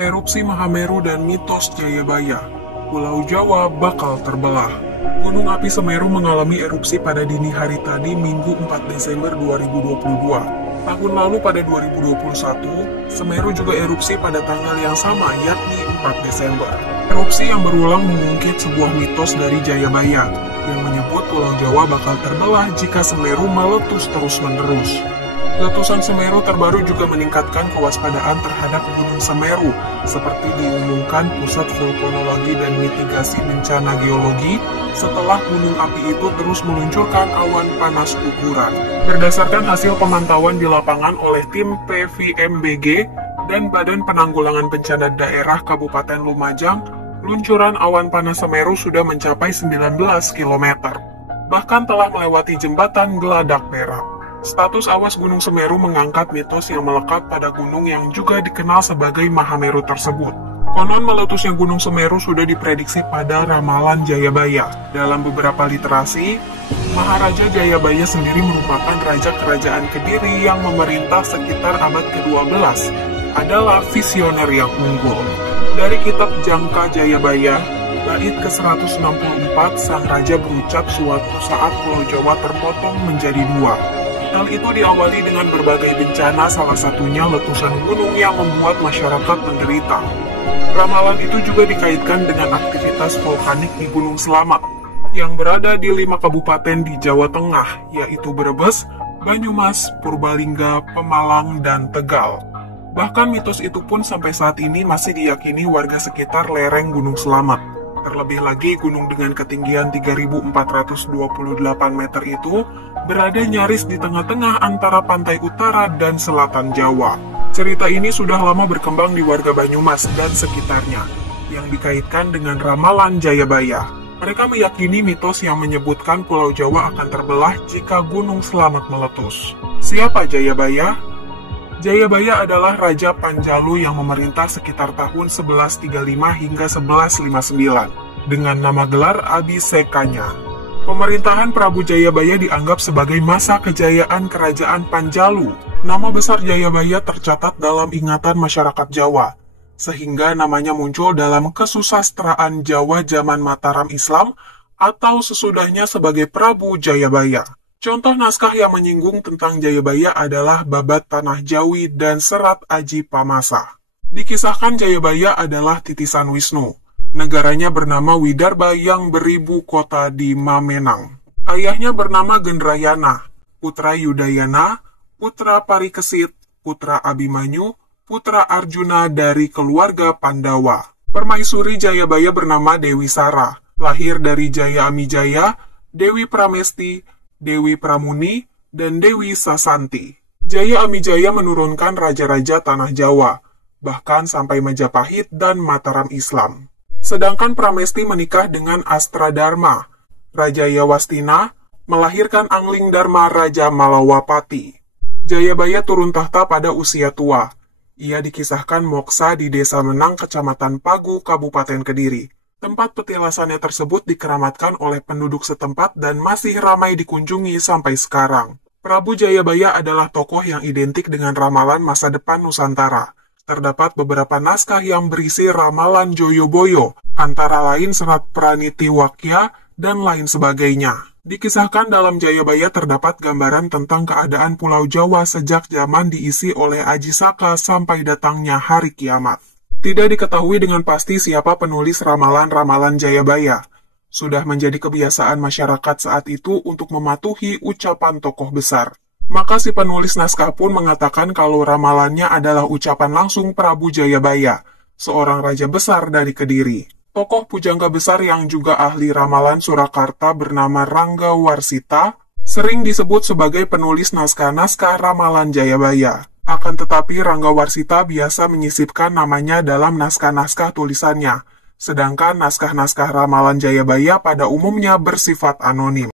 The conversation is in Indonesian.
Erupsi Mahameru dan mitos Jayabaya. Pulau Jawa bakal terbelah. Gunung api Semeru mengalami erupsi pada dini hari tadi Minggu 4 Desember 2022. Tahun lalu pada 2021, Semeru juga erupsi pada tanggal yang sama yakni 4 Desember. Erupsi yang berulang mengungkit sebuah mitos dari Jayabaya yang menyebut Pulau Jawa bakal terbelah jika Semeru meletus terus-menerus. Letusan Semeru terbaru juga meningkatkan kewaspadaan terhadap Gunung Semeru, seperti diumumkan Pusat Vulkanologi dan Mitigasi Bencana Geologi setelah gunung api itu terus meluncurkan awan panas guguran. Berdasarkan hasil pemantauan di lapangan oleh tim PVMBG dan Badan Penanggulangan Bencana Daerah Kabupaten Lumajang, luncuran awan panas Semeru sudah mencapai 19 km, bahkan telah melewati jembatan Geladak Perak. Status awas Gunung Semeru mengangkat mitos yang melekat pada gunung yang juga dikenal sebagai Mahameru tersebut. Konon meletusnya Gunung Semeru sudah diprediksi pada ramalan Jayabaya. Dalam beberapa literasi, Maharaja Jayabaya sendiri merupakan raja kerajaan Kediri yang memerintah sekitar abad ke-12, adalah visioner yang unggul. Dari kitab Jangka Jayabaya, bait ke-164, sang raja berucap suatu saat Pulau Jawa terpotong menjadi dua. Hal itu diawali dengan berbagai bencana, salah satunya letusan gunung yang membuat masyarakat menderita. Ramalan itu juga dikaitkan dengan aktivitas vulkanik di Gunung Selamat, yang berada di 5 kabupaten di Jawa Tengah, yaitu Brebes, Banyumas, Purbalingga, Pemalang, dan Tegal. Bahkan mitos itu pun sampai saat ini masih diyakini warga sekitar lereng Gunung Selamat. Terlebih lagi, gunung dengan ketinggian 3.428 meter itu berada nyaris di tengah-tengah antara pantai utara dan selatan Jawa. Cerita ini sudah lama berkembang di warga Banyumas dan sekitarnya, yang dikaitkan dengan ramalan Jayabaya. Mereka meyakini mitos yang menyebutkan Pulau Jawa akan terbelah jika Gunung Selamat meletus. Siapa Jayabaya? Jayabaya adalah Raja Panjalu yang memerintah sekitar tahun 1135 hingga 1159, dengan nama gelar Abisekanya. Pemerintahan Prabu Jayabaya dianggap sebagai masa kejayaan Kerajaan Panjalu. Nama besar Jayabaya tercatat dalam ingatan masyarakat Jawa, sehingga namanya muncul dalam kesusastraan Jawa zaman Mataram Islam atau sesudahnya sebagai Prabu Jayabaya. Contoh naskah yang menyinggung tentang Jayabaya adalah Babat Tanah Jawi dan Serat Aji Pamasa. Dikisahkan Jayabaya adalah titisan Wisnu. Negaranya bernama Widarba yang beribu kota di Mamenang. Ayahnya bernama Gendrayana, putra Yudayana, putra Parikesit, putra Abimanyu, putra Arjuna dari keluarga Pandawa. Permaisuri Jayabaya bernama Dewi Sara, lahir dari Jaya Amijaya, Dewi Pramesti, Dewi Pramuni, dan Dewi Sasanti. Jaya Amijaya menurunkan raja-raja tanah Jawa, bahkan sampai Majapahit dan Mataram Islam. Sedangkan Pramesti menikah dengan Astradharma, Raja Yawastina, melahirkan Angling Dharma Raja Malawapati. Jayabaya turun tahta pada usia tua. Ia dikisahkan moksa di Desa Menang, Kecamatan Pagu, Kabupaten Kediri. Tempat petilasannya tersebut dikeramatkan oleh penduduk setempat dan masih ramai dikunjungi sampai sekarang. Prabu Jayabaya adalah tokoh yang identik dengan ramalan masa depan Nusantara. Terdapat beberapa naskah yang berisi ramalan Joyoboyo, antara lain Serat Pranitiwakya dan lain sebagainya. Dikisahkan dalam Jayabaya terdapat gambaran tentang keadaan Pulau Jawa sejak zaman diisi oleh Aji Saka sampai datangnya hari kiamat. Tidak diketahui dengan pasti siapa penulis ramalan-ramalan Jayabaya. Sudah menjadi kebiasaan masyarakat saat itu untuk mematuhi ucapan tokoh besar. Maka si penulis naskah pun mengatakan kalau ramalannya adalah ucapan langsung Prabu Jayabaya, seorang raja besar dari Kediri. Tokoh pujangga besar yang juga ahli ramalan Surakarta bernama Rangga Warsita, sering disebut sebagai penulis naskah-naskah ramalan Jayabaya. Akan tetapi Rangga Warsita biasa menyisipkan namanya dalam naskah-naskah tulisannya, sedangkan naskah-naskah ramalan Jayabaya pada umumnya bersifat anonim.